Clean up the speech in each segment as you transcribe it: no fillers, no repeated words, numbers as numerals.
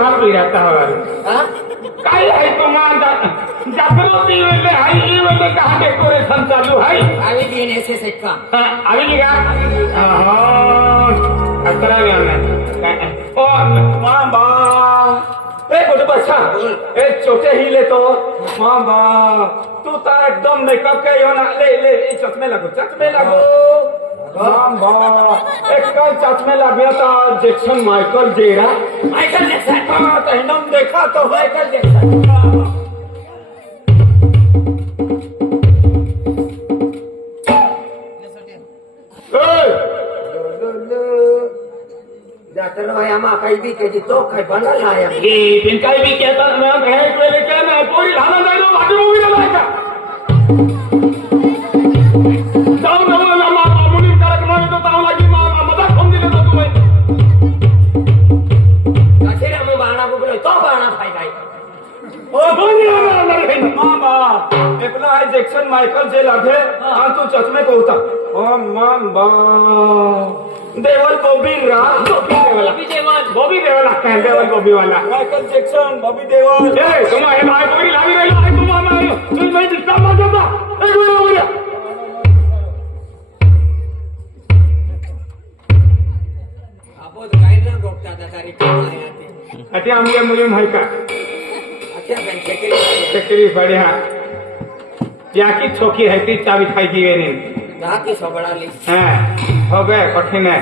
कहाँ भी रहता है हाँ काय है तुम्हारा जागृति वेले हाई ये वेले कहाँ डेकोरेशन चालू है आवी DNA से सिक्का अभी लिखा अतरा गाना ओ मामा ए गुड बच्चा ए छोटे ही ले तो मामा तू तो एकदम मेकअप के यो ना ले ले चश्मे लगो मामा एक कल चश्मे लगे तो जैक्सन माइकल जेरा माइकल जैक्सन हाँ तो एकदम देखा तो माइकल जैक्सन जाकर भाई हम कहीं भी के जी तो कहीं बनल है ये इनका भी कहता मैं कहे के लिए कहना पूरी लाना दे दो बाकी मूवी ना लाएगा जाओ ना ना मां मुनि करक मां तो ताऊ लगी मां मजाक समझ ले तो तुम्हें आखिर हम बाना को बोले तो बाना भाई भाई ओ बोली ना मामा इतना है जैक्सन माइकल जे लागे हां तू चश्मे को उतार ओ मामा देवल बॉबी देवला कह देवल बॉबी वाला माइकल जैक्सन बॉबी देवल ए तुम है भाई कोई लागी रही है तुम मामा तुम मैं डिस्टर्ब मत करना एक मिनट हो गया आपो तो गाइड ना गोपता था तारी काम आया थी अच्छा हम ये मुझे भाई का अच्छा बन चक्री बढ़िया या की छोकी है की चाबी खाई की गई नहीं ना की सबड़ा ली हैं हो गए कठिन है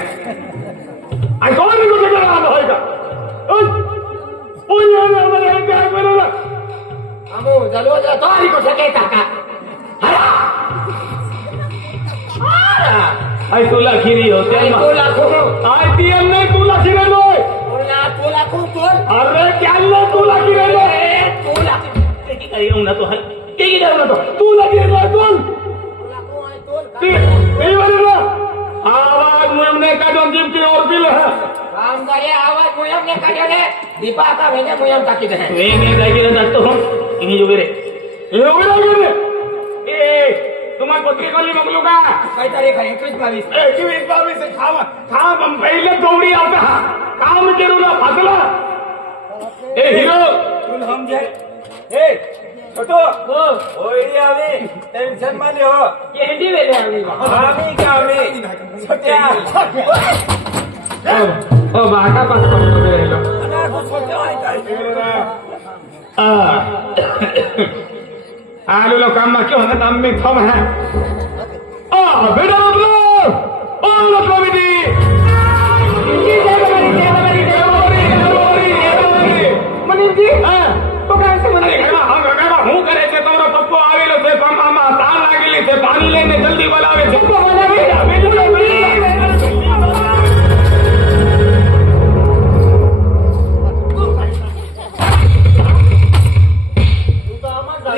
आई कौन को जगह रहा होएगा ओ ये मेरे क्या करो ना हमो जलो जा तो आली को सके काका हरा आई तुला खीरी होते आई तोला को आई पीएम ने तुला खीरे लो तोला को तोल अरे क्या ले तुला खीरे लो तोला कहीं ना तो है की ना तो तुला खीरे लो तोल तोला को आई तोल नहीं वाले ना आवाज मुझे का जो जीप की और बिल है काम करे आवाज मुयम ने काटे ने दीपा का भेजे मुयम ताकी दे नहीं लागी ना तो हम इन्हीं जो गिरे ये हो गया ए तुम्हारे पत्री कॉली मंगलू का काय तारीख है 21-22 से खावा हम पहले दौड़ी आता काम करू ना फासला ए हीरो तुम हम जे ए छोटो ओई आवी टेंशन मत लो केंडी वेले आवी आमी का आमी छोट्या ओ बाटा पास कम करे लो ना को छोटे आई आलू लो काम में क्यों है काम में थम है बेटा लो ओ लो कमिटी मनीष जी तो कैसे मने हूं करे छे तोरो पप्पो आवेलो छे मामा तान लागेली छे पानी लेने जल्दी बोलावे पप्पो बोलावे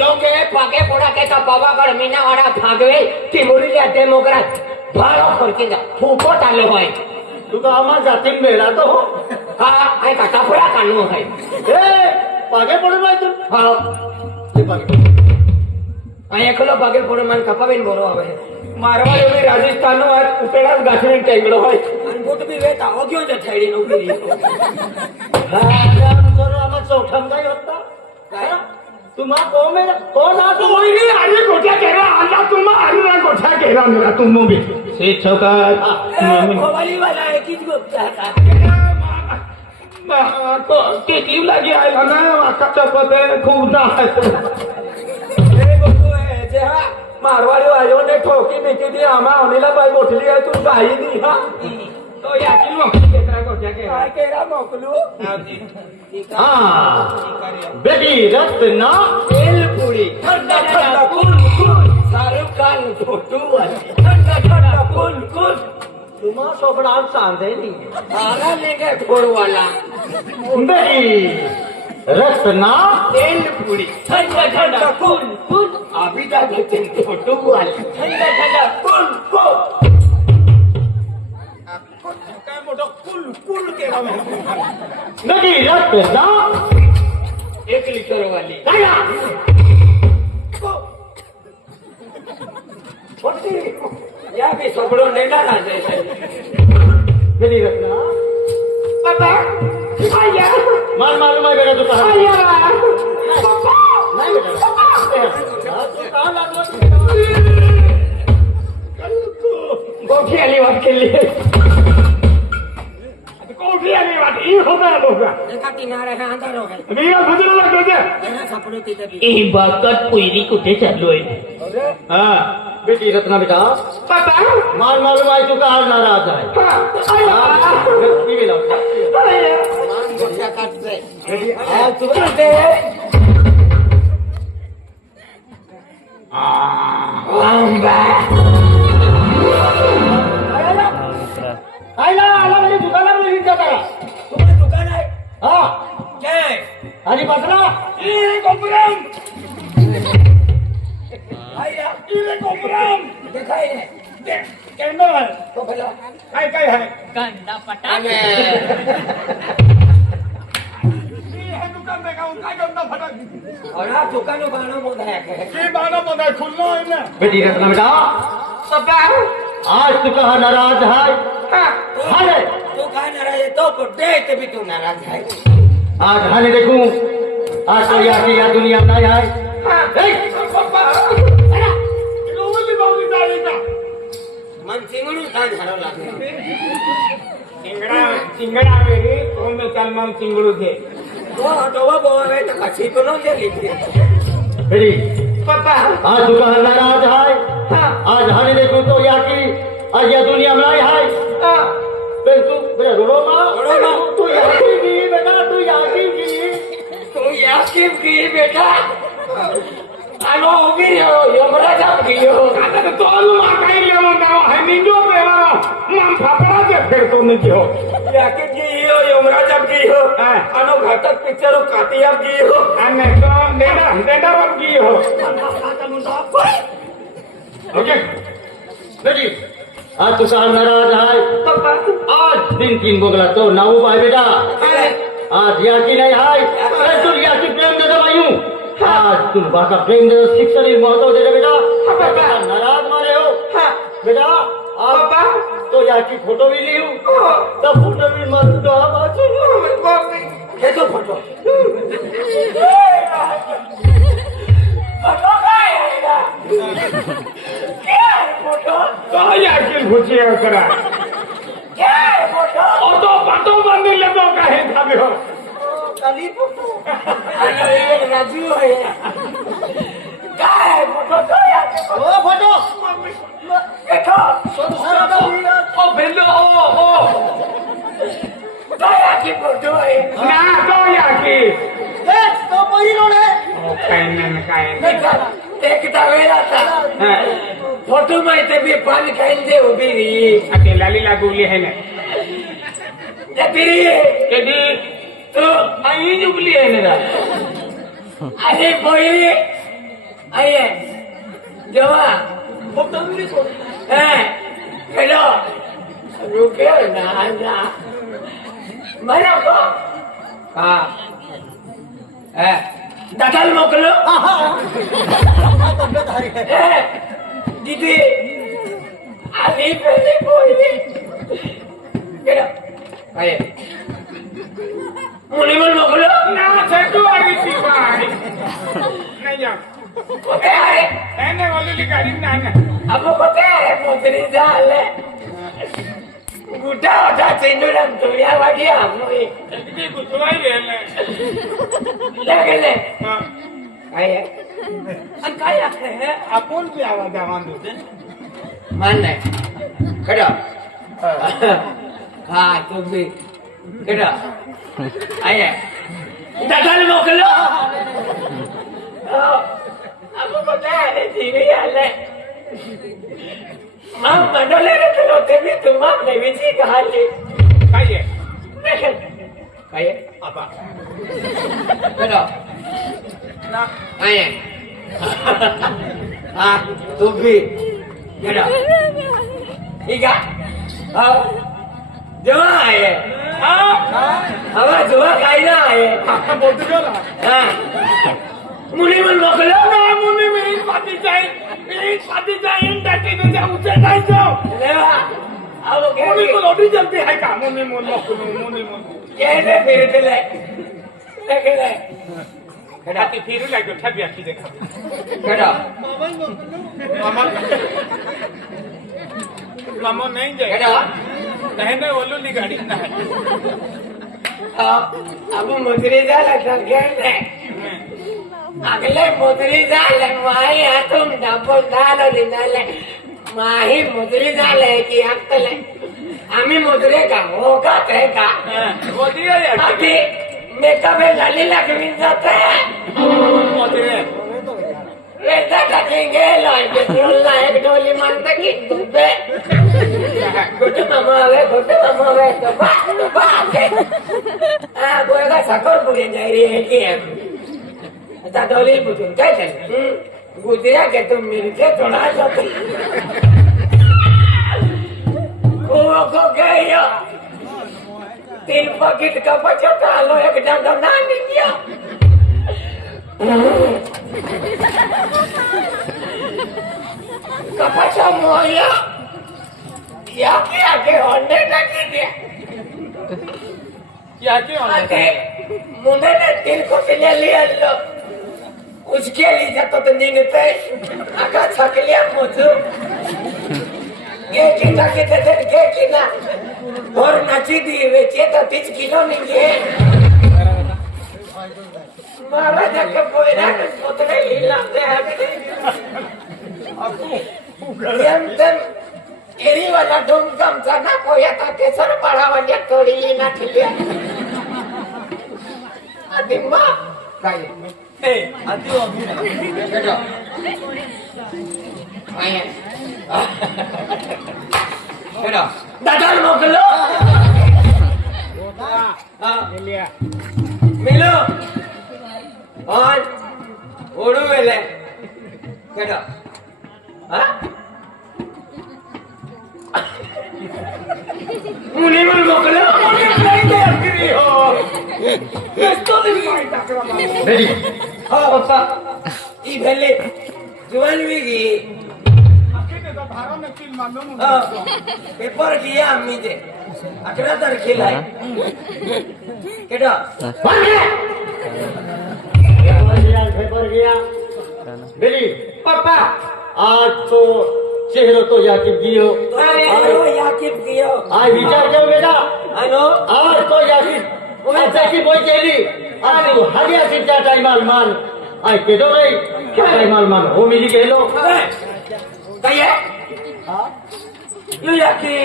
लोगे पागे पोड़ा के तो पावागढ़ मीना वाला भागवे कि मुरलिया डेमोक्रेट भाड़ो करके जा फूको डालो है तू तो हमार जाती मेला तो हो हां आई काटा पोड़ा कानू है ए पागे पड़े भाई तू हां ये पागे आई एकलो पागे पोड़ा मन कपावेन बोरो आवे मारवाड़ी में राजस्थान नो आज उपेड़ा गाछने टेंगड़ो है अनगोट भी वेता हो गयो जे छेड़ी नो भी हां करो हमार चौठम गई होता तुम कौन आ तो वही नहीं आगे गोठा कह रहा अल्लाह तुम आगे ना गोठा कह रहा मेरा तुम भी से छोका वाली वाला है किस को को के क्यों लगी आई ना का चपते खूब ना है ए गोठो है जे हां मारवाड़ी आयो ने ठोकी मिकी दी आमा ओनीला भाई बोठली है तू गाई नहीं हां तो या किलो केतरा गोठा के हां केरा मोकलू हां जी हाँ बेबी रत्ना तेल पूरी ठंडा ठंडा कुल कुल शाहरुख खान फोटो ठंडा ठंडा कुल कुल तुम्हारा सोपड़ा सांधे नहीं सारा लेके फोड़ वाला बेबी रत्ना तेल पूरी ठंडा ठंडा कुल कुल अभी तक तेल फोटो वाला ठंडा ठंडा कुल कुल काय मोठं कुल कुल केला बेबी रत्ना 1 लीटर वाली छोटी या भी सबड़ो नेड़ा ना जैसे बेबी रत्ना पता आया मला मालूम आहे बेटा तू कहा अय्या. नाही बेटा तू कहा लागला गोठी आली वाट केली कोठी आली वाट ही होता लोक एका किनारे हा अंधारो है मी या भजन लागलो ते त्यांना सापडो तिथे बी. ही बागत पहिली कुठे चालू आहे हा बेटी रत्ना बेटा पता माल मालूम आहे तू कहा नाराज आहे टीव्ही लाव मान गोठ्या काढतोय. हा तू आला आला म्हणजे दुकानामध्ये विचार करा तुम्हाला दुकान आहे हा काय आणि बसला इरे कोपराम इरे कोपराम देखाय नाही कॅन्डल आहे तो भला काय काय आहे आणि मी हे दुकान देखाऊन काय करता फटाक औरा दुकान बाणो मोधाया काय की बाणा बंद खुल्लो आहे ना बेटी रत्ना बेटा पप्पा आज तू कहा नाराज है हाँ रे तू काय नाराज आहे तो बुड्ढे आहे ते बी तू नाराज आहे आज हाने देखूं आज तो या दुनिया में नहीं है पप्पा रोवली बावली जाळी का मन सिंगडून काय झालं लागलं चिंगडा वेरी कोण सलमान चिंगडू थे तो हटवा बोलावे तर कशी बनवून दिली बेटी पप्पा आज तू कहा नाराज है आज हाने देखूं तो या दुनिया में नहीं है बेटा तू बेटा रो माँ तू याकी की बेटा तू याकी की तू याकीब की बेटा आलो उभी हो यमराज आप की हो आता तो आलू मा काय लेवून दाव है निंदो पेवा मम फापडा ते फेरतो नाही हो याकीब की हो यमराज आप की हो हा. अनो घातक पिक्चर हो काती आप की हो आणि तो नेडा वर की हो ओके बेटी आज तू कहा नाराज है पप्पा आज दिन तीन बोगला तो नाऊ भाई बेटा आज याकी नहीं है अरे तू याकी प्रेम दे दबायूं आज तुम बाका प्रेम दे शिक्षण ही महत्व दे दे बेटा बेटा नाराज मारे हो बेटा आप तो याकी फोटो भी ली हूँ तो फोटो भी मत दो हे तो फोटो तो याकील भुची करा ओ तो पाटो बांधिले तो काय थांबे हो राजू आहे काय फोटो ओ फोटो ओ बेलो ओ की फोटो आहे ना तो याकी तो पहिली रोड है ओ काय एकदा वेळ आता फोटो माहिती बी पाणी खाईन दे उभी री ते लालीला बोली है ना बिरी कधी तू आई जुबली है ना अरे पहिली आहे जेव्हा फोटो बिरी सोड हेलो रुपये ना मला को हा दादाला मोकलो दीदी आली पहिले पहिली काय मुली पण मोकलो ना छटू आली ती बाई नाही जा कुठे आहे एने वाली गाडी ना ना अब कुठे आहे मोत्री झाले कुठे होता चेंडूराम तुम्ही वागी आम्ही किती कुतवाई गेले लागले हां काय आणि काय आहे आपण बी आवाज आवांदू मान नाही खरं हा तुम्ही खरं आहे दादाला मोकलो अब कुठे आहे टीव्ही आले मग मनोले होते मी तुम्हाला नेहमीची घाली काय आहे काय आपा खरं ना आहे हा तुम्ही खरं ठीक आहे जेव्हा आहे हवा जेव्हा काही ना आहे बोलतो गेला हा मुली पण मोकलो ना मुनी मी पाटी जाईन टाकी दे जा उचे नाही जाऊ अब मुनी को लोटी जल्दी है का मुनी मुन मुनी कैसे फिरते હાથી ફીરું લાગ્યો ઠાબી આખી દેખા કેડા મામા મામો નહીં જાય કેડા એને ઓલું ની ગાડી ના अब मुद्री झाला तर घे अगले मुद्री झालं माही हातून डबल झालं लिहिलं माही मुद्री झालंय की आखतलंय आम्ही मुद्रे का हो का ते का મોદી આયા बाकी मेकअप झाली लागली जाते મોદી रेता टाकेंगे पेट्रोलला एक डोली मानता की तुझे कुठे मामावे तो बा बोयगा साखर पुढे जाई रे की आता डोली पुढून काय झालं गुजऱ्या के तुम मिलके थोडा जाते को गयो 3 पॉकेट का बचत आलो एक डंडा ना निकया कपाचा मोया याके होने टाकी दे याची आके मुने ने 3 को ले लिया लो उसके लिए जातो तो निघते आका छकलिया मुझू ये किता के ते की ना और नाची दी वेचे तो 30 किलो निघे महाराजा के बोयरा के पोतरे हिलाते हैं यंतन एरी वाला ढोंगम जाना कोया का केसर पड़ा वाली थोड़ी ना ठिले आदिमा काय ए आधी अभी केडो आया केडो दादा मोकलो लिया मिलो और ओडू वेले केडो हा मुनी मन मोकलो मुनी नहीं दे अकरी हो तो दिन माई टाकरा मारो रेडी हां पप्पा ई भेले जुवान वीगी आखिर तो भारा में किल मालूम पेपर किया अम्मी जे 11 तारखेला आहे केडो पेपर गया रेडी पप्पा आज तो चेहरा तो याकिब गियो अरे याकिब कियो आज विचार केव बेटा अनो आज तो याकिब त्याची बोय केली आणि हरियाची त्या टायमाल मान आय केदो रे त्या टायमाल मान हो मिली गेलो काय यो याकी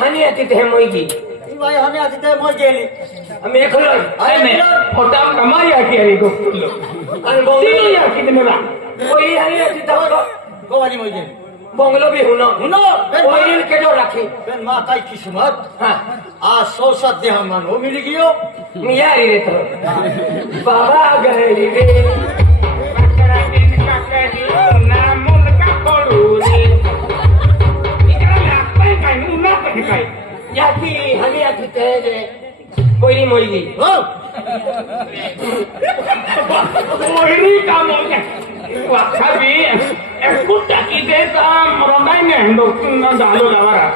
हनी अति ते मोईगी ई बाई हने आती ते मोय गेली आम्ही एकलो अरे मे फोटा कमाई आखी अरे गोष्टी आणि बोंगलो आखी मला कोई हनी अति तो गोवानी मोय गेली बोंगलो भी हुनो हुनो कोई केडो राखी बेन मा काय किस्मत हां आज 100 देह मान हो मिली गियो मियारी रे तो बाबा गए रे याकी हनी अति ते कोई मोईगी हो कोयरी काम वाखाबी एकूटा किती काम रंगाई ने हंडो डालो डावारा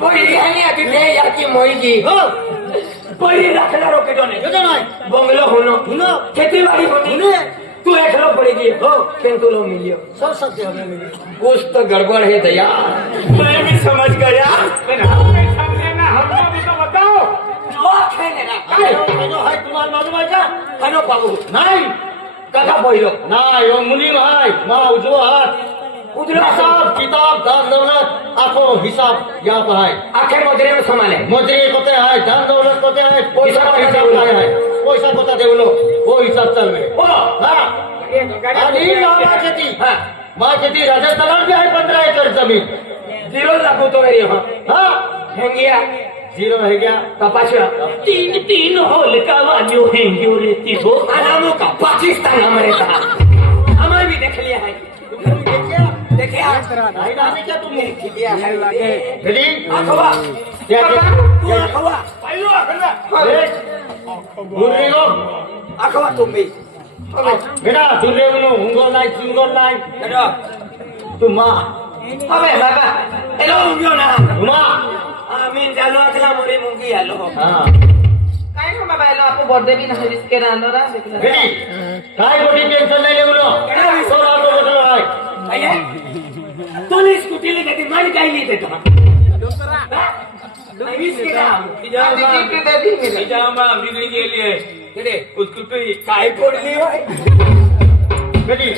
कोई हनी अति ते याकी मोईगी हो कोई रखला रोकेटो ने केदो नाय बंगलो होनो हुनो खेतीबाड़ी होनी हुने तू एकलो पड़ेगी हो केंतुलो मिलियो 100 देह में मिली कुछ तो गड़बड़ है दया मैं भी समझ गया हमें समझे ना हमको भी तो बताओ जो खेने ना केदो हाय तुम्हार मालूम है का कनो बाबू नाही काका बोलो नाही ओ मुनीम हाय मा उजो हात उधर हिसाब किताब दान दौलत आखो हिसाब या है आखे मोदरे में समाले मोदी कोते है दान दौलत कोते है पैसा का हिसाब काय है पैसा कोता देवलो वो हिसाब चल में ओ हां आणि मामा खेती हां मा खेती राजस्थान भी है 15 एकड़ जमीन जीरो लागू तो मेरी हां हां हेंगिया जीरो है गया कपाचा 3 होल का वान्यो हेंग्यो रेती हो अनामो का पाकिस्तान हमारे था हमें भी देख लिया है देखिए नहीं डाले क्या तुमने लिया है लगे रेडी अखवा क्या तू अखवा पाइलो अखला गुर्री लो अखवा तुम भी बेटा दुर्रे नो हुंगोल नाही केडो तू मा अबे बाबा हेलो उंगियो ना मा आमीन जालो अखला मोरी मुंगी आलो हां काय बाबा आपण बर्थडे बी नाही रिस्क केला आणलं ना बेटी काय मोठी टेन्शन नाही लेवलो तो रातो बसलो आहे अय्या, तुला स्कूटीला कधी मारी काही नाही देतो बिगड़ी गेली आहे उसको तो काय पडली आहे बेटी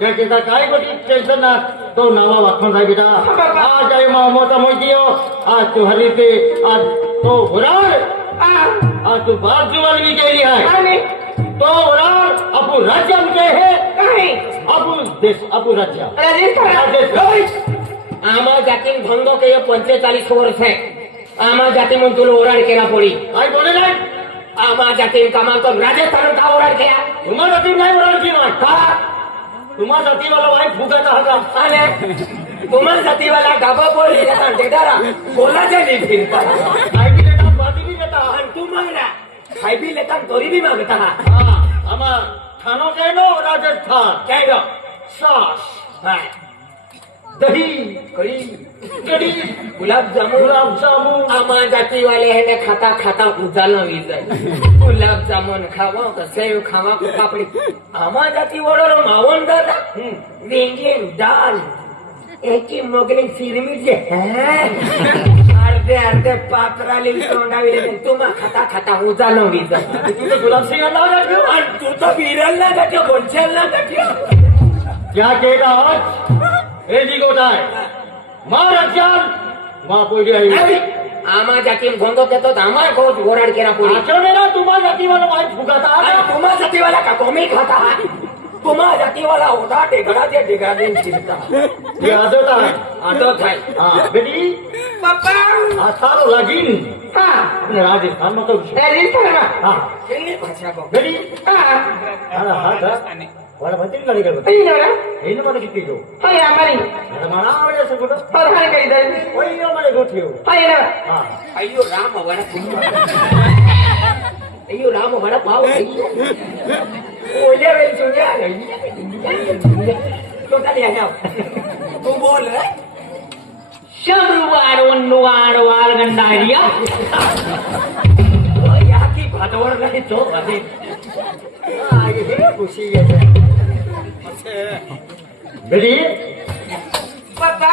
त्याचा काय मोठी टेन्शन ना तो नावा वाचून जाय बेटा आज आहे मोहम्मद मोहियो आज तू हरी पे आज तो उराळ आज तू बाजूवाल मी गेली आहे तो उराळ आपण राज्य आमचे हे आपण देश आपण राज्य आम्हा जातीन भंग के 45 वर्ष आहे आम्हा जाती म्हणून तुला ओराड केला पडी काय बोले नाही आम्हा जातीन कमाल तो राजस्थान का ओराड केला तुम्हा जाती नाही उराळ की नाही का तुम्हा जातीवाला वाईट फुगत आहात का आणि तुम्हाला जातीवाला डाबा बोलले जाता डेडारा बोलायचे नाही फिरता काय बी देता बाती बी देता आणि तुम्हाला खाय बी लेता तोरी बी मागता हा आम्हा खानो केलो राजस्थान काय गो सास हाय दही कढी कढी गुलाबजामुन गुलाबजामुन आम्हा जातीवाले हे खाता खाता उजाला विजाय गुलाबजामुन खावा का सेव खावा का पापडी आम्हा जाती वडोर मावून दादा वेंगेन डाल एकी मोगली फिरमीचे अर्धे अर्धे पात्राले तोंडाविले तुम्हा खाता खाता उजाला विजाय तू तर गुलाबसिंगाला लागलो आणि तू तर बिरल ना गट्यो बोलचल ना गट्यो क्या केला आज हे निघत आहे महाराजान मा पोडी आहे आम्हा जातीन भंग देतो आम्हा कोच गोराड केला पुरी आचरणेला तुम्हा जातीवाला वाईट फुगाता आणि तुम्हा जातीवाला का कोमी खाता तुम्हा जातीवाला होता ढेगडाचे ढेगडाचे शिरता हे आदत आहे आदत आहे हा बेटी पप्पा हा सारो लागीन हा राजस्थान मत राजस्थान हा हिंदी भाषा को बेटी हा अरे हा का वाला भतीन गाडी कर अरे ना हे न मला किती जो हाय आमारी अरे मला आवडे असं कुठं और हाय काही दर ओय मला गोठ्यो हाय ना हा अय्यो राम वडा अय्यो राम वडा पाव ओले वेल सुन जा तो का लिया तू बोल रे शमरुवार वन्नुवार वालगंडारिया या की भादवर नाही तो अरे हे खुशी आहे बेटी पप्पा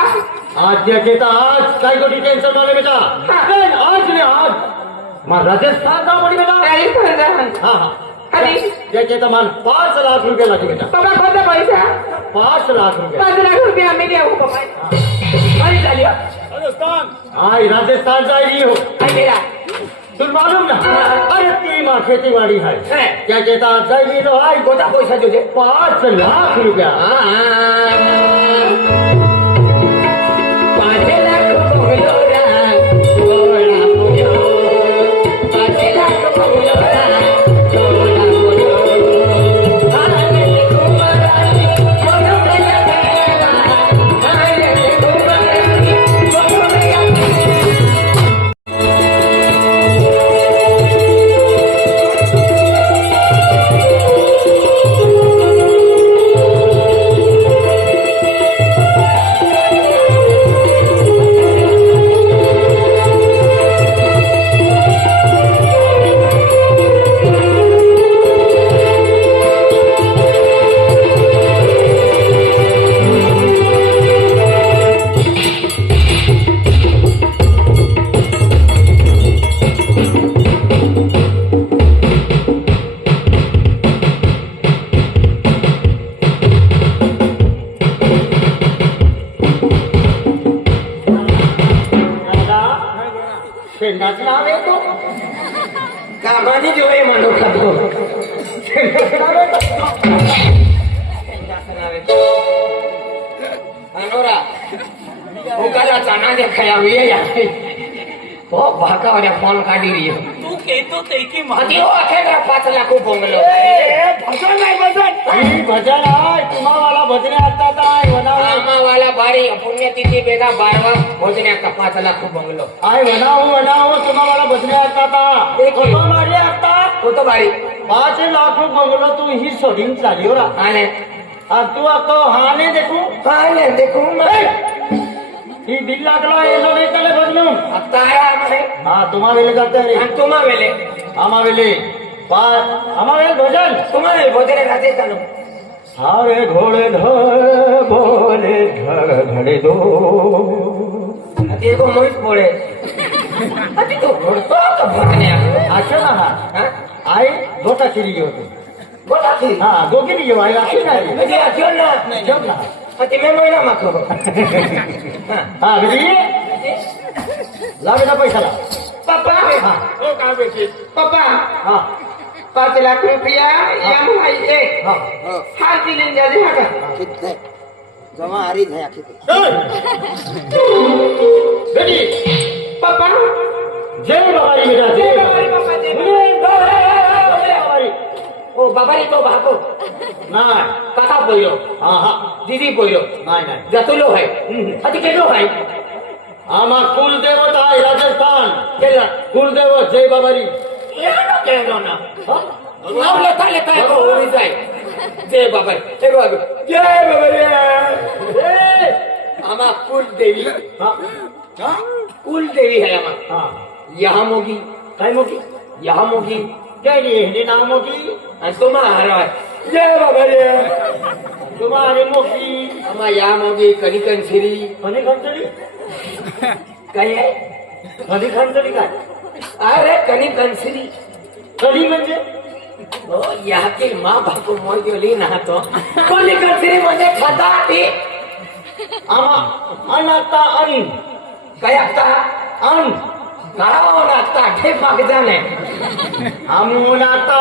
आज त्याचे तर आज काय गोटी टेन्शन वाले बेटा पण आज ने आज मा राजस्थान जा म्हणे बेटा राजस्थान जा हा हा कधी त्याचे तर मान 5 लाख रुपये लागले बेटा पप्पा कोणता पैसा 5 लाख रुपये 5 लाख रुपये आम्ही देऊ पप्पा काय झाली राजस्थान आई राजस्थान जाएगी हो काय केला तुम मालूम ना अरे ती माँ खेती बाड़ी है क्या कहता जाएगी तो आई कोणता पैसा तुझे 5 लाख रुपया 5 लाख बोलोरा गोळा बोलो 5 लाख बोलोरा गोळा बोलो आनंद कुमारानी बोलो मेरा देवा आनंद कुमारानी बोलो मेरा शेंडाच नाव आहे तो कामानी जोडे म्हणू खातो मनोरा उकाला चाना जे खयावी या ओ भाकावऱ्या फोन काढी रही तू कहतो ते की अति हो अखेर 5 लाख बोंगलो भजन नाही भजन ही भजन आहे तुम्हाला भजने आता आहे वनाव आमावाला बारी पुण्यतिथी बेगा 12 भोजन्या का 5 लाख बोंगलो आहे वनाव तुम्हाला भजने आता देखील. मारे आता होतो बारी 5 लाख बंगलो तू ही सोडीन चाली हो आले तू आता हा नाही देखू आले देखू ही बिल लागला येलो नाही त्याला बदलून तारा मध्ये हा तुम्हाला वेळ करता रे आणि तुम्हा वेले आमावेले आमावेल भजन तुम्हाला भोजन राहते का नो हावे घोड़े धड़ बोले घड़े दो ते को मोहित बोले अति तो घोड़तो का भोजने अच्छा ना हा हां आई गोटा चिरी गयो तो बोला थी हा गोगी नहीं आई आखी ना मुझे आखियो ना जब ना अति मैं मोइना माखो हा बिजी ला बेटा पैसा ला पप्पा हाँ हो काय बेटी पप्पा हाँ 5 लाख रुपया या मुहाई एक हाँ हार दिली जाते हा का जमा आरी है आखी बेटी पप्पा जय बाबारी बेटा जय बाबारी पप्पा जय बाबारी ओ बाबारी तो बापो नाही काका बोलो हा हा दीदी बोलो नाही नाही जतुलो है अति केलो है आमा कुलदेवता आहे राजस्थान केला कुलदेवत जय बाबारी येनो केलो ना हा? नाव लेता लेता को होई जाय जय बाबा जय बाबा जय बाबा रे आमा कुल देवी हा कुल देवी है आमा हा यहाँ मोगी काय मोठी यहाँ मोगी काय हे नाव मोठी आणि तुम्हाला जय बाबा रे तुम्हारे मोठी आमा यहाँ मोगी कनिकन श्री कधी खंचडी काय आहे कधी खंचडी काय अरे कनिकन श्री कधी म्हणजे ओ यातील माँ बापू मोय गेली ना तो कनिकन श्री म्हणजे खाता ती आमा अनाता अन काय आता अन करावं लागता ठे माग जाणे आमुनाता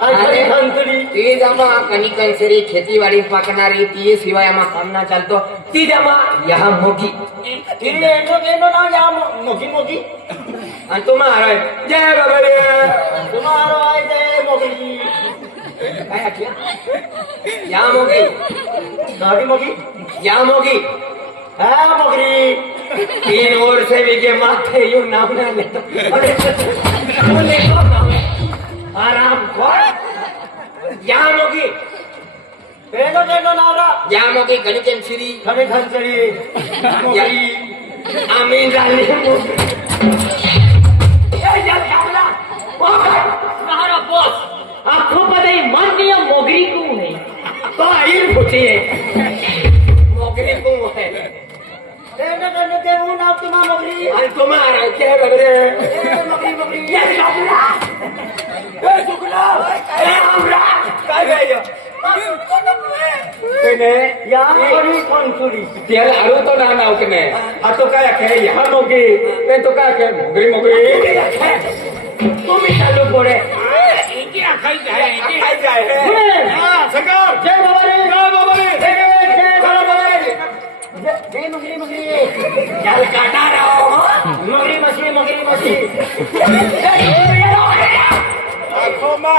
काय अरे खंचडी ती जमा कनिकन श्री खेतीवाडी पाकणारी ती शिवाय आम्हा कामना चालतो ती जमा यहाँ मोगी तिने येतो ना या मोठी मोठी आणि तुम्हाला जय बाबा रे तुम्हारो आहे जय मोगली काय आख्या या मोगी गाडी मोगी या मोगी हा मोगरी 3 वर्ष वेगे माथे येऊन नाव नाही लेतो बोले तो नाव आराम खोर या मोगी पेनो पेनो नावरा या मोगी गणितन श्री खडे खंचडी मोगरी आम्ही झाली मोगी ए जल कावला तुम्हारा बॉस आंखों पर नहीं माननीय मोगरी को नहीं तो आई फुटी है मोगरी को है पेनो पेनो देऊ नाव तुम्हा मोगरी आणि तुम्हाला काय बघरे मोगरी मोगरी ये कावला ए सुकला ए आमरा काय गाय कने या खडी खंचडी तेल आरो तो ना नाव कने आ तो काय आहे यहाँ मोगी ते तो काय आहे मोगरी मोगरी तुम्ही चालू पडे खाई जाय सरकार जय बाबारी जय बाबा रे जय बाबारी जय मोगरी मोगरी यार काटा रहो मोगरी मछली मोगरी मछली आखो मा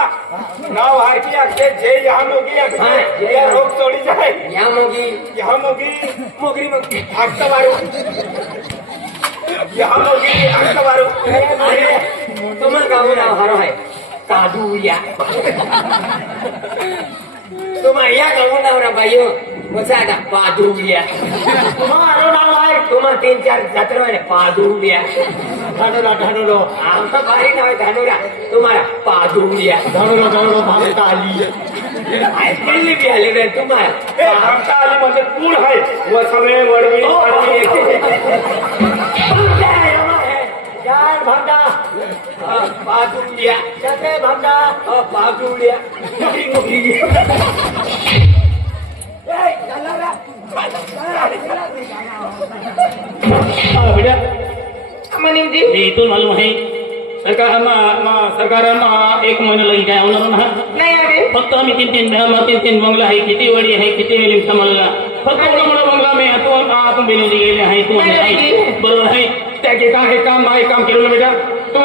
नाव हारकी आखे जय यहाँ मोगी हाँ, आखे ये रोग तोड़ी जाए यहाँ मोगी यहाँ मोगी मोगरी मोगी आगता मारू यहाँ मोगी आगता मारू अरे तुम्हाला गाव नाव हरो आहे कादुया तुम्हाला या गाव नाव ना बायो मचादा पादुया तुम्हारो नाव आहे तुम्हाला 3-4 जात्र आहे पादुया धानोरा धानोरो आमचा भारी नाव आहे धानुरा तुम्हाला पादुया धानोरो धानोरो भागता आली ऐकली बी आली नाही तुम्हाला ए आमचा आली म्हणजे पूल आहे वसवे वडवी पडवी चार भांडा पादुया चाटे भांडा पादुया मोगरी मनीमजी ये तो मालूम है सरकार एक महिना लगी काय होणार ना नाही अरे फक्त आम्ही तीन बंगला आहे खेतीवाडी आहे खेती सांभाळला फक्त एवढा बंगला मी आपण बनवली गेले आहे तू बरोबर आहे त्याचे काय काम केलं बेटा तो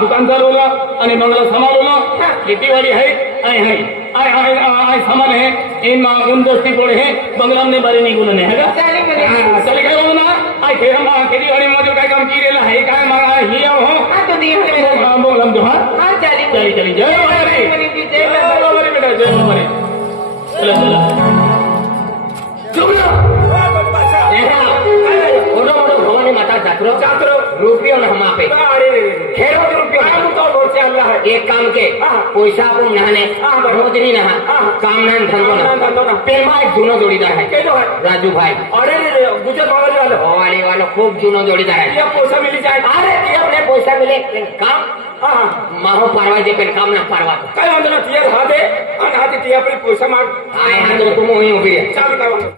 दुकान चालवला आणि बंगला सांभाळवला खेतीवाडी आहे सामान है इन उन पड़े हैं बंगला में बारे नहीं बोलने है चले काय बोलू ना आय खेती बाड़ी में काय काम की है काय मांगा ही हो हा तो दिया है बोलम जो हाँ हा चाली चली जय बाबारी मनीमजी जय जय बाबा बाबारी बेटा जय बाबारी चला मोठो मोठो भवानी माता जात्रो रुपये हम पे अरे खेरो रुपये काय तो बोलते आणला आहे पैसा आपण नाहने रोजनी ना काम ना धंधो ना पेमा एक जुनो जोडीदार आहे केलो आहे राजू भाई अरे रे गुजर बाबाजी वाले वाले वाले खूप जुनो जोडीदार आहे ये पैसा मिली जाए अरे ते अपने पैसा मिले काम हाँ हाँ माहो पारवा जे पण काम ना पारवा काय वांधो ना तिया हा दे आणि हा ते तिया आपले पैसा माग हाय हा तुम उभी आहे चालू काय वांधो